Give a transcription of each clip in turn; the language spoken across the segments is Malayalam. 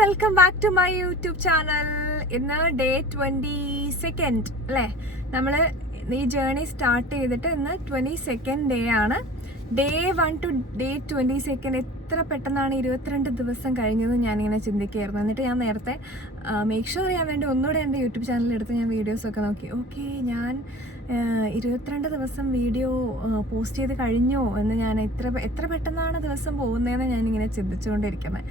Welcome back to my YouTube channel. ഇന്ന് ഡേ 22 അല്ലേ? നമ്മൾ ഈ ജേർണി സ്റ്റാർട്ട് ചെയ്തിട്ട് ഇന്ന് 22nd ഡേ ആണ്. ഡേ 1 ടു ഡേ 22 എത്ര പെട്ടെന്നാണ് 22 ദിവസം കഴിഞ്ഞതെന്ന് ഞാനിങ്ങനെ ചിന്തിക്കുകയായിരുന്നു. എന്നിട്ട് ഞാൻ നേരത്തെ മേക്ക് ഷുവർ ചെയ്യാൻ വേണ്ടി ഒന്നുകൂടെ എൻ്റെ യൂട്യൂബ് ചാനലിലെടുത്ത് ഞാൻ വീഡിയോസൊക്കെ നോക്കി. ഓക്കെ, ഞാൻ 22 ദിവസം വീഡിയോ പോസ്റ്റ് ചെയ്ത് കഴിഞ്ഞോ എന്ന് ഞാൻ എത്ര പെട്ടെന്നാണ് ദിവസം പോകുന്നതെന്ന് ഞാനിങ്ങനെ ചിന്തിച്ചുകൊണ്ടിരിക്കുന്നത്.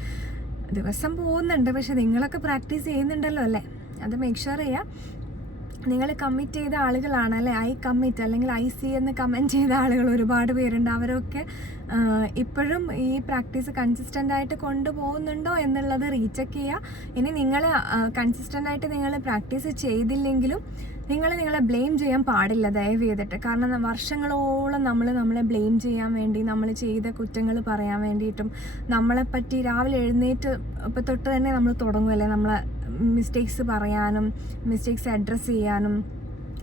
ദിവസം പോകുന്നുണ്ട്, പക്ഷെ നിങ്ങളൊക്കെ പ്രാക്ടീസ് ചെയ്യുന്നുണ്ടല്ലോ അല്ലേ? അത് മേക്ക് ഷുവർ ചെയ്യുക. നിങ്ങൾ കമ്മിറ്റ് ചെയ്ത ആളുകളാണ് അല്ലേ? ഐ കമ്മിറ്റ് അല്ലെങ്കിൽ IC എന്ന് കമൻറ്റ് ചെയ്ത ആളുകൾ ഒരുപാട് പേരുണ്ട്. അവരൊക്കെ ഇപ്പോഴും ഈ പ്രാക്ടീസ് കൺസിസ്റ്റൻ്റ് ആയിട്ട് കൊണ്ടുപോകുന്നുണ്ടോ എന്നുള്ളത് റീചെക്ക് ചെയ്യുക. ഇനി നിങ്ങൾ കൺസിസ്റ്റൻ്റ് ആയിട്ട് നിങ്ങൾ പ്രാക്ടീസ് ചെയ്തില്ലെങ്കിലും നിങ്ങളെ ബ്ലെയിം ചെയ്യാൻ പാടില്ല ദയവ് ചെയ്തിട്ട്. കാരണം വർഷങ്ങളോളം നമ്മളെ ബ്ലെയിം ചെയ്യാൻ വേണ്ടി, നമ്മൾ ചെയ്ത കുറ്റങ്ങൾ പറയാൻ വേണ്ടിയിട്ടും, നമ്മളെപ്പറ്റി രാവിലെ എഴുന്നേറ്റ് ഇപ്പം തൊട്ട് തന്നെ നമ്മൾ തുടങ്ങുമല്ലേ നമ്മളെ മിസ്റ്റേക്സ് പറയാനും മിസ്റ്റേക്സ് അഡ്രസ്സ് ചെയ്യാനും.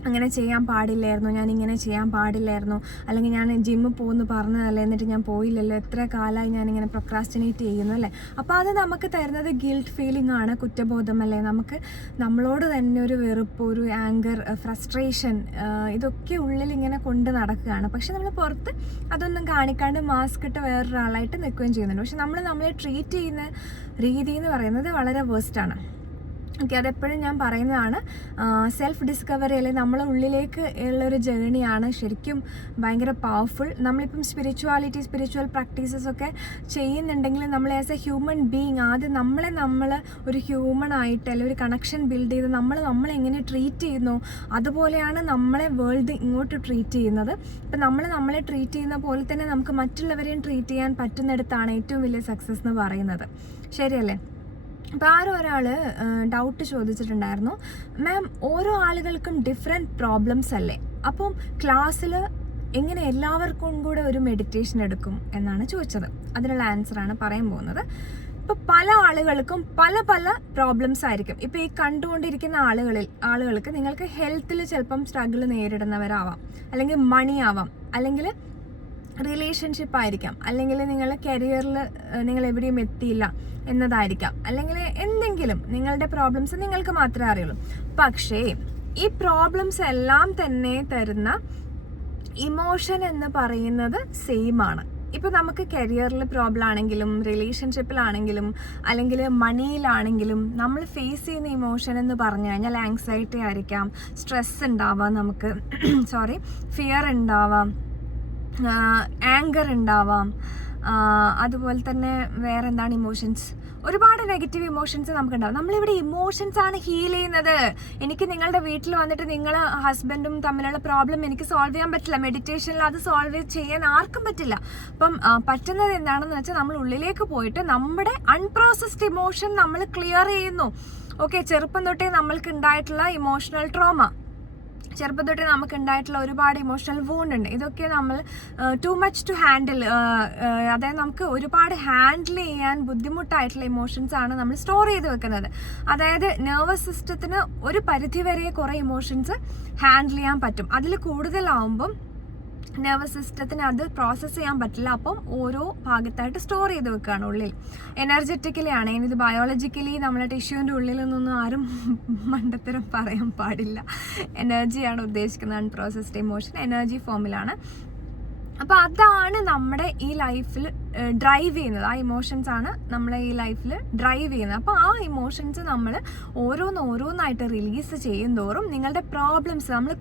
അങ്ങനെ ചെയ്യാൻ പാടില്ലായിരുന്നു, ഞാൻ ഇങ്ങനെ ചെയ്യാൻ പാടില്ലായിരുന്നു, അല്ലെങ്കിൽ ഞാൻ ജിമ്മിൽ പോകുന്നു പറഞ്ഞതല്ലേ എന്നിട്ട് ഞാൻ പോയില്ലല്ലോ, എത്ര കാലമായി ഞാനിങ്ങനെ പ്രൊക്രാസ്റ്റിനേറ്റ് ചെയ്യുന്നു അല്ലേ? അപ്പോൾ അത് നമുക്ക് തരുന്നത് ഗിൽട്ട് ഫീലിംഗ് ആണ്, കുറ്റബോധം അല്ലേ? നമുക്ക് നമ്മളോട് തന്നെ ഒരു വെറുപ്പ്, ഒരു ആങ്കർ, ഫ്രസ്ട്രേഷൻ, ഇതൊക്കെ ഉള്ളിൽ ഇങ്ങനെ കൊണ്ട് നടക്കുകയാണ്. പക്ഷെ നമ്മൾ പുറത്ത് അതൊന്നും കാണിക്കാണ്ട് മാസ്ക് ഇട്ട് വേറൊരാളായിട്ട് നിൽക്കുകയും ചെയ്യുന്നുണ്ട്. പക്ഷെ നമ്മളെ ട്രീറ്റ് ചെയ്യുന്ന രീതി എന്ന് പറയുന്നത് വളരെ വേസ്റ്റാണ്. ഓക്കെ, അതെപ്പോഴും ഞാൻ പറയുന്നതാണ്. സെൽഫ് ഡിസ്കവറി അല്ലെങ്കിൽ നമ്മളെ ഉള്ളിലേക്ക് ഉള്ളൊരു ജേണിയാണ് ശരിക്കും ഭയങ്കര പവർഫുൾ. നമ്മളിപ്പം സ്പിരിച്വൽ പ്രാക്ടീസസ് ഒക്കെ ചെയ്യുന്നുണ്ടെങ്കിൽ നമ്മൾ ആസ് എ ഹ്യൂമൻ ബീങ് ആദ്യം നമ്മൾ ഒരു ഹ്യൂമൺ ആയിട്ട് അല്ലെങ്കിൽ ഒരു കണക്ഷൻ ബിൽഡ് ചെയ്ത് നമ്മളെങ്ങനെ ട്രീറ്റ് ചെയ്യുന്നു അതുപോലെയാണ് നമ്മളെ വേൾഡ് ഇങ്ങോട്ട് ട്രീറ്റ് ചെയ്യുന്നത്. ഇപ്പം നമ്മളെ ട്രീറ്റ് ചെയ്യുന്ന പോലെ തന്നെ നമുക്ക് മറ്റുള്ളവരെയും ട്രീറ്റ് ചെയ്യാൻ പറ്റുന്നിടത്താണ് ഏറ്റവും വലിയ സക്സസ് എന്ന് പറയുന്നത്. ശരിയല്ലേ? അപ്പോൾ ഒരാൾ ഡൗട്ട് ചോദിച്ചിട്ടുണ്ടായിരുന്നു, മാം ഓരോ ആളുകൾക്കും ഡിഫറെൻറ്റ് പ്രോബ്ലംസ് അല്ലേ, അപ്പം ക്ലാസ്സിൽ എങ്ങനെ എല്ലാവർക്കും കൂടെ ഒരു മെഡിറ്റേഷൻ എടുക്കും എന്നാണ് ചോദിച്ചത്. അതിനുള്ള ആൻസറാണ് പറയാൻ പോകുന്നത്. ഇപ്പോൾ പല ആളുകൾക്കും പല പ്രോബ്ലംസ് ആയിരിക്കും. ഇപ്പോൾ ഈ കണ്ടുകൊണ്ടിരിക്കുന്ന ആളുകൾക്ക് നിങ്ങൾക്ക് ഹെൽത്തിൽ ചിലപ്പം സ്ട്രഗിൾ നേരിടുന്നവരാവാം, അല്ലെങ്കിൽ മണി ആവാം, അല്ലെങ്കിൽ റിലേഷൻഷിപ്പ് ആയിരിക്കാം, അല്ലെങ്കിൽ നിങ്ങൾ കരിയറിൽ നിങ്ങൾ എവിടെയും എത്തിയില്ല എന്നതായിരിക്കാം, അല്ലെങ്കിൽ എന്തെങ്കിലും നിങ്ങളുടെ പ്രോബ്ലംസ് നിങ്ങൾക്ക് മാത്രമേ അറിയുള്ളൂ. പക്ഷേ ഈ പ്രോബ്ലംസ് എല്ലാം തന്നെ തരുന്ന ഇമോഷൻ എന്ന് പറയുന്നത് സെയിം ആണ്. ഇപ്പം നമുക്ക് കരിയറിൽ പ്രോബ്ലം ആണെങ്കിലും റിലേഷൻഷിപ്പിലാണെങ്കിലും അല്ലെങ്കിൽ മണിയിലാണെങ്കിലും നമ്മൾ ഫേസ് ചെയ്യുന്ന ഇമോഷൻ എന്ന് പറഞ്ഞു കഴിഞ്ഞാൽ ആങ്സൈറ്റി ആയിരിക്കാം, സ്ട്രെസ് ഉണ്ടാവാം, നമുക്ക് ഫിയർ ഉണ്ടാവാം, ആങ്കർ ഉണ്ടാവാം, അതുപോലെ തന്നെ വേറെ എന്താണ് ഇമോഷൻസ്, ഒരുപാട് നെഗറ്റീവ് ഇമോഷൻസ് നമുക്കുണ്ടാവും. നമ്മളിവിടെ ഇമോഷൻസ് ആണ് ഹീൽ ചെയ്യുന്നത്. എനിക്ക് നിങ്ങളുടെ വീട്ടിൽ വന്നിട്ട് നിങ്ങൾ ഹസ്ബൻഡും തമ്മിലുള്ള പ്രോബ്ലം എനിക്ക് സോൾവ് ചെയ്യാൻ പറ്റില്ല, മെഡിറ്റേഷനിൽ അത് സോൾവ് ചെയ്യാൻ ആർക്കും പറ്റില്ല. അപ്പം പറ്റുന്നത് എന്താണെന്ന് വെച്ചാൽ നമ്മൾ ഉള്ളിലേക്ക് പോയിട്ട് നമ്മുടെ അൺപ്രോസസ്ഡ് ഇമോഷൻ നമ്മൾ ക്ലിയർ ചെയ്യുന്നു. ഓക്കെ, ചെറുപ്പം തൊട്ടേ നമ്മൾക്ക് ഉണ്ടായിട്ടുള്ള ഇമോഷണൽ ട്രോമ, ചെറുപ്പം തൊട്ടേ നമുക്ക് ഉണ്ടായിട്ടുള്ള ഒരുപാട് ഇമോഷണൽ വൂണ്ട് ഉണ്ട്. ഇതൊക്കെ നമ്മൾ ടു മച്ച് ടു ഹാൻഡിൽ, അതായത് നമുക്ക് ഒരുപാട് ഹാൻഡിൽ ചെയ്യാൻ ബുദ്ധിമുട്ടായിട്ടുള്ള ഇമോഷൻസ് ആണ് നമ്മൾ സ്റ്റോർ ചെയ്ത് വെക്കുന്നത്. അതായത് നെർവസ് സിസ്റ്റത്തിന് ഒരു പരിധിവരെ കുറേ ഇമോഷൻസ് ഹാൻഡിൽ ചെയ്യാൻ പറ്റും. അതിൽ കൂടുതലാവുമ്പം നെർവസ് സിസ്റ്റത്തിന് അത് പ്രോസസ്സ് ചെയ്യാൻ പറ്റില്ല. അപ്പം ഓരോ ഭാഗത്തായിട്ട് സ്റ്റോർ ചെയ്ത് വെക്കുകയാണ് ഉള്ളിൽ. എനർജറ്റിക്കലി ആണ്, ഇത് ബയോളജിക്കലി നമ്മളെ ടിഷ്യൂവിൻ്റെ ഉള്ളിൽ നിന്നൊന്നും ആരും മണ്ടത്തരം പറയാൻ പാടില്ല. എനർജിയാണ് ഉദ്ദേശിക്കുന്നത്. അൺപ്രോസസ്ഡ് ഇമോഷൻ എനർജി ഫോമിലാണ്. അപ്പോൾ അതാണ് നമ്മുടെ ഈ ലൈഫിൽ ഡ്രൈവ് ചെയ്യുന്നത്. ആ ഇമോഷൻസ് ആണ് നമ്മളെ ഈ ലൈഫിൽ ഡ്രൈവ് ചെയ്യുന്നത്. അപ്പോൾ ആ ഇമോഷൻസ് നമ്മൾ ഓരോന്നായിട്ട് റിലീസ് ചെയ്യുന്തോറും നിങ്ങളുടെ പ്രോബ്ലംസ്, നമ്മൾ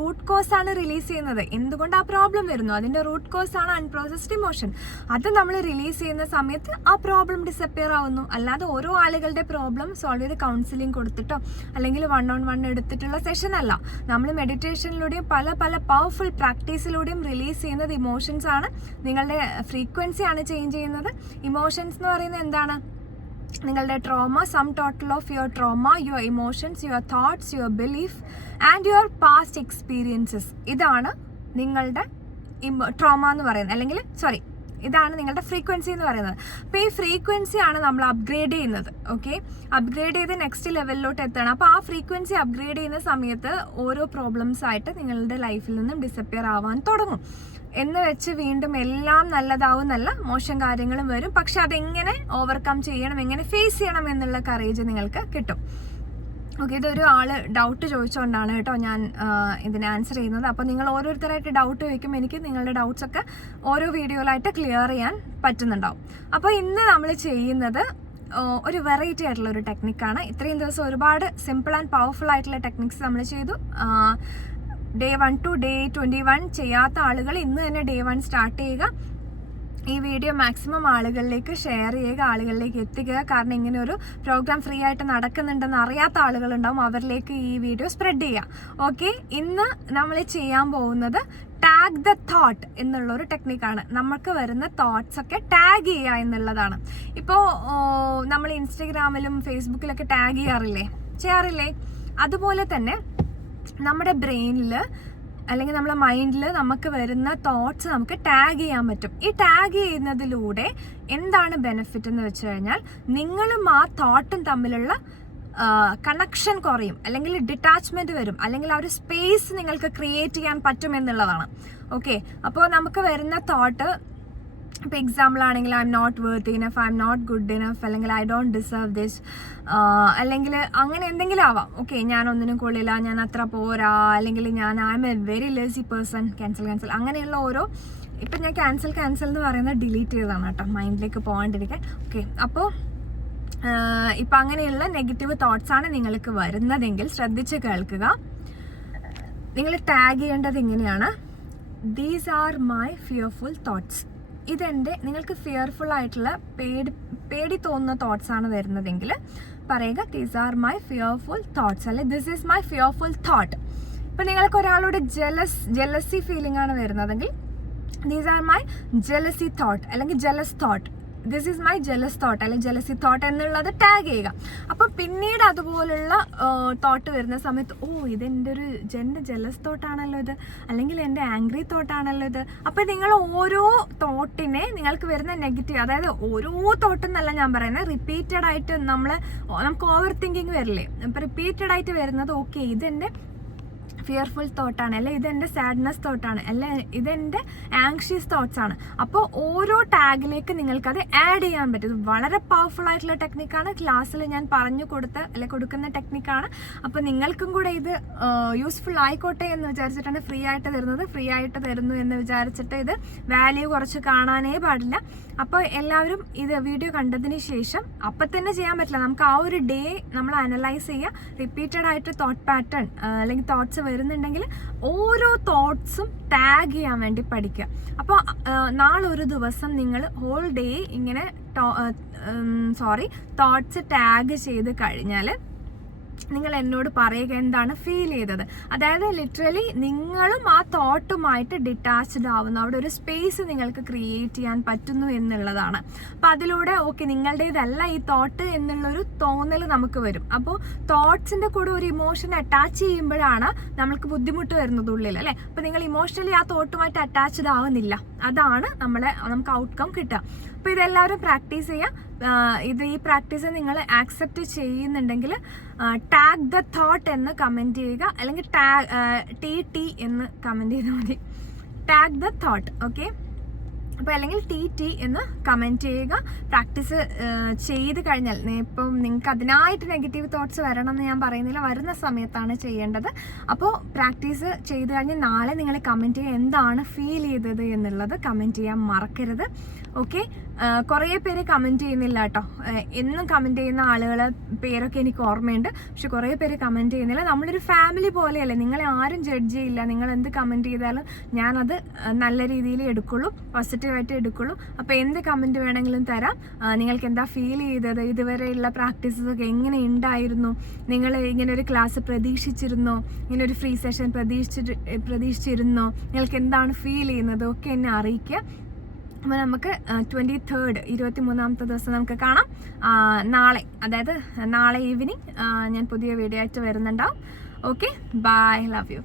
റൂട്ട് കോസ് ആണ് റിലീസ് ചെയ്യുന്നത്. എന്തുകൊണ്ട് ആ പ്രോബ്ലം വരുന്നു, അതിൻ്റെ റൂട്ട് കോസ് ആണ് അൺപ്രോസസ്ഡ് ഇമോഷൻ. അത് നമ്മൾ റിലീസ് ചെയ്യുന്ന സമയത്ത് ആ പ്രോബ്ലം ഡിസപ്പിയർ ആവുന്നു. അല്ലാതെ ഓരോ ആളുകളുടെ പ്രോബ്ലം സോൾവ് ചെയ്ത് കൗൺസിലിംഗ് കൊടുത്തിട്ടോ അല്ലെങ്കിൽ 1-on-1 എടുത്തിട്ടുള്ള സെഷൻ അല്ല. നമ്മൾ മെഡിറ്റേഷനിലൂടെയും പല പവർഫുൾ പ്രാക്ടീസിലൂടെയും റിലീസ് ചെയ്യുന്നത് ഇമോഷൻസ് ആണ്. നിങ്ങളുടെ ഫ്രീക്വൻസി ആണ് ചേഞ്ച് ചെയ്യുന്നത്. ഇമോഷൻസ് എന്ന് പറയുന്നത് എന്താണ്? നിങ്ങളുടെ trauma, sum total of your trauma, your emotions, your thoughts, your belief and your past experiences. ഇതാണ് നിങ്ങളുടെ ട്രോമ എന്ന് പറയുന്നത്. അല്ലെങ്കിൽ ഇതാണ് നിങ്ങളുടെ ഫ്രീക്വൻസി എന്ന് പറയുന്നത്. അപ്പോൾ ഈ ഫ്രീക്വൻസിയാണ് നമ്മൾ അപ്ഗ്രേഡ് ചെയ്യുന്നത്. ഓക്കെ, അപ്ഗ്രേഡ് ചെയ്ത് നെക്സ്റ്റ് ലെവലിലോട്ട് എത്തണം. അപ്പോൾ ആ ഫ്രീക്വൻസി അപ്ഗ്രേഡ് ചെയ്യുന്ന സമയത്ത് ഓരോ പ്രോബ്ലംസ് ആയിട്ട് നിങ്ങളുടെ ലൈഫിൽ നിന്നും ഡിസപ്പിയർ ആവാൻ തുടങ്ങും. എന്ന് വെച്ച് വീണ്ടും എല്ലാം നല്ലതാവുന്നല്ല, മോശം കാര്യങ്ങളും വരും. പക്ഷെ അതെങ്ങനെ ഓവർകം ചെയ്യണം, എങ്ങനെ ഫേസ് ചെയ്യണം എന്നുള്ള കറേജ് നിങ്ങൾക്ക് കിട്ടും. ഓക്കെ, ഇതൊരു ആള് ഡൗട്ട് ചോദിച്ചുകൊണ്ടാണ് കേട്ടോ ഞാൻ ഇതിന് ആൻസർ ചെയ്യുന്നത്. അപ്പോൾ നിങ്ങൾ ഓരോരുത്തരായിട്ട് ഡൗട്ട് ചോദിക്കുമ്പോൾ എനിക്ക് നിങ്ങളുടെ ഡൗട്ട്സ് ഒക്കെ ഓരോ വീഡിയോയിലായിട്ട് ക്ലിയർ ചെയ്യാൻ പറ്റുന്നുണ്ടാവും. അപ്പോൾ ഇന്ന് നമ്മൾ ചെയ്യുന്നത് ഒരു വെറൈറ്റി ആയിട്ടുള്ള ഒരു ടെക്നിക്കാണ്. ഇത്രയും ദിവസം ഒരുപാട് സിമ്പിൾ ആൻഡ് പവർഫുൾ ആയിട്ടുള്ള ടെക്നിക്സ് നമ്മൾ ചെയ്തു. Day 1 to Day 21 ചെയ്യാത്ത ആളുകൾ ഇന്ന് തന്നെ Day 1 സ്റ്റാർട്ട് ചെയ്യുക. ഈ വീഡിയോ മാക്സിമം ആളുകളിലേക്ക് ഷെയർ ചെയ്യുക, ആളുകളിലേക്ക് എത്തിക്കുക. കാരണം ഇങ്ങനെ ഒരു പ്രോഗ്രാം ഫ്രീ ആയിട്ട് നടക്കുന്നുണ്ടെന്ന് അറിയാത്ത ആളുകളുണ്ടാവും, അവരിലേക്ക് ഈ വീഡിയോ സ്പ്രെഡ് ചെയ്യുക. ഓക്കെ, ഇന്ന് നമ്മൾ ചെയ്യാൻ പോകുന്നത് ടാഗ് ദ തോട്ട് എന്നുള്ളൊരു ടെക്നിക്കാണ്. നമുക്ക് വരുന്ന തോട്ട്സ് ഒക്കെ ടാഗ് ചെയ്യുക എന്നുള്ളതാണ്. ഇപ്പോൾ നമ്മൾ ഇൻസ്റ്റഗ്രാമിലും ഫേസ്ബുക്കിലൊക്കെ ടാഗ് ചെയ്യാറില്ലേ? അതുപോലെ തന്നെ നമ്മുടെ ബ്രെയിനിൽ അല്ലെങ്കിൽ നമ്മുടെ മൈൻഡിൽ നമുക്ക് വരുന്ന തോട്ട്സ് നമുക്ക് ടാഗ് ചെയ്യാൻ പറ്റും. ഈ ടാഗ് ചെയ്യുന്നതിലൂടെ എന്താണ് ബെനിഫിറ്റ് എന്ന് വെച്ച് കഴിഞ്ഞാൽ നിങ്ങളും ആ തോട്ടും തമ്മിലുള്ള കണക്ഷൻ കുറയും, അല്ലെങ്കിൽ ഡിറ്റാച്ച്മെന്റ് വരും, അല്ലെങ്കിൽ ആ ഒരു സ്പേസ് നിങ്ങൾക്ക് ക്രിയേറ്റ് ചെയ്യാൻ പറ്റും എന്നുള്ളതാണ്. ഓക്കെ, അപ്പോൾ നമുക്ക് വരുന്ന തോട്ട്, ഇപ്പോൾ എക്സാമ്പിൾ ആണെങ്കിൽ I'm not worth enough, I'm not good enough, അല്ലെങ്കിൽ ഐ ഡോണ്ട് ഡിസേർവ് ദിസ്, അല്ലെങ്കിൽ അങ്ങനെ എന്തെങ്കിലും ആവാം. ഓക്കെ, ഞാൻ ഒന്നിനും കൊള്ളില്ല, ഞാൻ അത്ര പോരാ, അല്ലെങ്കിൽ I M A very lazy person, cancel, അങ്ങനെയുള്ള ഓരോ, ഇപ്പം ഞാൻ ക്യാൻസൽ എന്ന് പറയുന്നത് ഡിലീറ്റ് ചെയ്തതാണ് കേട്ടോ, മൈൻഡിലേക്ക് പോകാണ്ടിരിക്കാൻ. ഓക്കെ, അപ്പോൾ ഇപ്പം അങ്ങനെയുള്ള നെഗറ്റീവ് തോട്ട്സ് ആണ് നിങ്ങൾക്ക് വരുന്നതെങ്കിൽ ശ്രദ്ധിച്ച് കേൾക്കുക. നിങ്ങൾ ടാഗ് ചെയ്യേണ്ടത് ഇങ്ങനെയാണ്: these are my fearful thoughts. ഇതെൻ്റെ, നിങ്ങൾക്ക് ഫിയർഫുൾ ആയിട്ടുള്ള പേടി തോന്നുന്ന തോട്ട്സ് ആണ് വരുന്നതെങ്കിൽ പറയുക these are my fearful thoughts, അല്ലെ this is my fearful thought. ഇപ്പം നിങ്ങൾക്ക് ഒരാളോട് ജെലസി ഫീലിംഗ് ആണ് വരുന്നതെങ്കിൽ these are my jealousy thought, അല്ലെങ്കിൽ jealous thought, this is my jealous thought, അല്ലെങ്കിൽ ജെലസി തോട്ട് എന്നുള്ളത് ടാഗ് ചെയ്യുക. അപ്പം പിന്നീട് അതുപോലുള്ള തോട്ട് വരുന്ന സമയത്ത് ഇതെൻ്റെ ജെലസ് തോട്ടാണല്ലോ ഇത്, അല്ലെങ്കിൽ എൻ്റെ ആംഗ്രി തോട്ടാണല്ലോ ഇത്. അപ്പം നിങ്ങൾ ഓരോ തോട്ടിനെ, നിങ്ങൾക്ക് വരുന്ന നെഗറ്റീവ്, അതായത് ഓരോ തോട്ടെന്നല്ല ഞാൻ പറയുന്നത്, റിപ്പീറ്റഡ് ആയിട്ട് നമുക്ക് ഓവർ തിങ്കിങ് വരില്ലേ, അപ്പം റിപ്പീറ്റഡ് ആയിട്ട് വരുന്നത് ഇതെൻ്റെ ഫിയർഫുൾ തോട്ടാണ്, അല്ലെ ഇതെൻ്റെ സാഡ്നെസ് തോട്ടാണ്, അല്ലെ ഇതെൻ്റെ ആങ്ഷ്യസ് തോട്ട്സ് ആണ്. അപ്പോൾ ഓരോ ടാഗിലേക്ക് നിങ്ങൾക്കത് ആഡ് ചെയ്യാൻ പറ്റും. ഇത് വളരെ പവർഫുൾ ആയിട്ടുള്ള ടെക്നിക്കാണ്. ക്ലാസ്സിൽ ഞാൻ കൊടുക്കുന്ന ടെക്നിക്കാണ്. അപ്പോൾ നിങ്ങൾക്കും കൂടെ ഇത് യൂസ്ഫുൾ ആയിക്കോട്ടെ എന്ന് വിചാരിച്ചിട്ടാണ് ഫ്രീ ആയിട്ട് തരുന്നു എന്ന് വിചാരിച്ചിട്ട് ഇത് വാല്യൂ കുറച്ച് കാണാനേ പാടില്ല. അപ്പോൾ എല്ലാവരും ഇത് വീഡിയോ കണ്ടതിന് ശേഷം അപ്പം തന്നെ ചെയ്യാൻ പറ്റില്ല, നമുക്ക് ആ ഒരു ഡേ നമ്മൾ അനലൈസ് ചെയ്യുക. റിപ്പീറ്റഡ് ആയിട്ട് തോട്ട് പാറ്റേൺ അല്ലെങ്കിൽ തോട്ട്സ് വരുന്നുണ്ടെങ്കിൽ ഓരോ തോട്ട്സും ടാഗ് ചെയ്യാൻ വേണ്ടി പഠിക്കുക. അപ്പോൾ നാളെ ഒരു ദിവസം നിങ്ങൾ ഹോൾ ഡേ ഇങ്ങനെ തോട്ട്സ് ടാഗ് ചെയ്ത് കഴിഞ്ഞാൽ നിങ്ങൾ എന്നോട് പറയുക എന്താണ് ഫീൽ ചെയ്തത്. അതായത് ലിറ്ററലി നിങ്ങളും ആ തോട്ടുമായിട്ട് ഡിറ്റാച്ച്ഡ് ആവുന്നു, അവിടെ ഒരു സ്പേസ് നിങ്ങൾക്ക് ക്രിയേറ്റ് ചെയ്യാൻ പറ്റുന്നു എന്നുള്ളതാണ്. അപ്പം അതിലൂടെ നിങ്ങളുടേതല്ല ഈ തോട്ട് എന്നുള്ളൊരു തോന്നൽ നമുക്ക് വരും. അപ്പോൾ തോട്ട്സിൻ്റെ കൂടെ ഒരു ഇമോഷൻ അറ്റാച്ച് ചെയ്യുമ്പോഴാണ് നമ്മൾക്ക് ബുദ്ധിമുട്ട് വരുന്നത് ഉള്ളിൽ, അല്ലേ? അപ്പോൾ നിങ്ങൾ ഇമോഷണലി ആ തോട്ടുമായിട്ട് അറ്റാച്ച്ഡ് ആവുന്നില്ല, അതാണ് നമുക്ക് ഔട്ട്കം കിട്ടുക. അപ്പോൾ ഇതെല്ലാവരും പ്രാക്ടീസ് ചെയ്യാം. ഈ പ്രാക്ടീസ് നിങ്ങൾ ആക്സെപ്റ്റ് ചെയ്യുന്നുണ്ടെങ്കിൽ ടാഗ് ദ തോട്ട് എന്ന് കമൻറ്റ് ചെയ്യുക, അല്ലെങ്കിൽ ടി എന്ന് കമൻറ്റ് ചെയ്താൽ മതി. Tag the thought, okay? അപ്പോൾ അല്ലെങ്കിൽ ടി എന്ന് കമൻറ്റ് ചെയ്യുക. പ്രാക്ടീസ് ചെയ്ത് കഴിഞ്ഞാൽ, ഇപ്പം നിങ്ങൾക്ക് അതിനായിട്ട് നെഗറ്റീവ് തോട്ട്സ് വരണം എന്ന് ഞാൻ പറയുന്നില്ല, വരുന്ന സമയത്താണ് ചെയ്യേണ്ടത്. അപ്പോൾ പ്രാക്ടീസ് ചെയ്ത് കഴിഞ്ഞ് നാളെ നിങ്ങൾ കമൻറ്റ് ചെയ്യുക എന്താണ് ഫീൽ ചെയ്തത് എന്നുള്ളത് കമൻറ്റ് ചെയ്യാൻ മറക്കരുത്. ഓക്കെ, കുറേ പേര് കമൻറ്റ് ചെയ്യുന്നില്ല കേട്ടോ. എന്നും കമൻറ്റ് ചെയ്യുന്ന ആളുകളെ പേരൊക്കെ എനിക്ക് ഓർമ്മയുണ്ട്, പക്ഷെ കുറേ പേര് കമൻറ്റ് ചെയ്യുന്നില്ല. നമ്മളൊരു ഫാമിലി പോലെയല്ലേ, നിങ്ങളെ ആരും ജഡ്ജ് ചെയ്യില്ല. നിങ്ങൾ എന്ത് കമൻറ്റ് ചെയ്താലും ഞാനത് നല്ല രീതിയിൽ എടുക്കുള്ളൂ, പോസിറ്റീവായിട്ട് എടുക്കുള്ളൂ. അപ്പോൾ എന്ത് കമൻറ്റ് വേണമെങ്കിലും തരാം. നിങ്ങൾക്ക് എന്താ ഫീൽ ചെയ്തത്, ഇതുവരെയുള്ള പ്രാക്ടീസസ് ഒക്കെ എങ്ങനെ ഉണ്ടായിരുന്നു, നിങ്ങൾ ഇങ്ങനെ ഒരു ക്ലാസ് പ്രതീക്ഷിച്ചിരുന്നോ, ഇങ്ങനെ ഒരു ഫ്രീ സെഷൻ പ്രതീക്ഷിച്ചിരുന്നോ, നിങ്ങൾക്ക് എന്താണ് ഫീൽ ചെയ്യുന്നത് ഒക്കെ എന്നെ അറിയിക്കുക. അപ്പോൾ നമുക്ക് 23rd 23ാമത്തെ ദിവസം നമുക്ക് കാണാം. നാളെ, അതായത് നാളെ ഈവനിങ് ഞാൻ പുതിയ വീഡിയോ ആയിട്ട് വരുന്നുണ്ടാവും. Okay, bye, love U.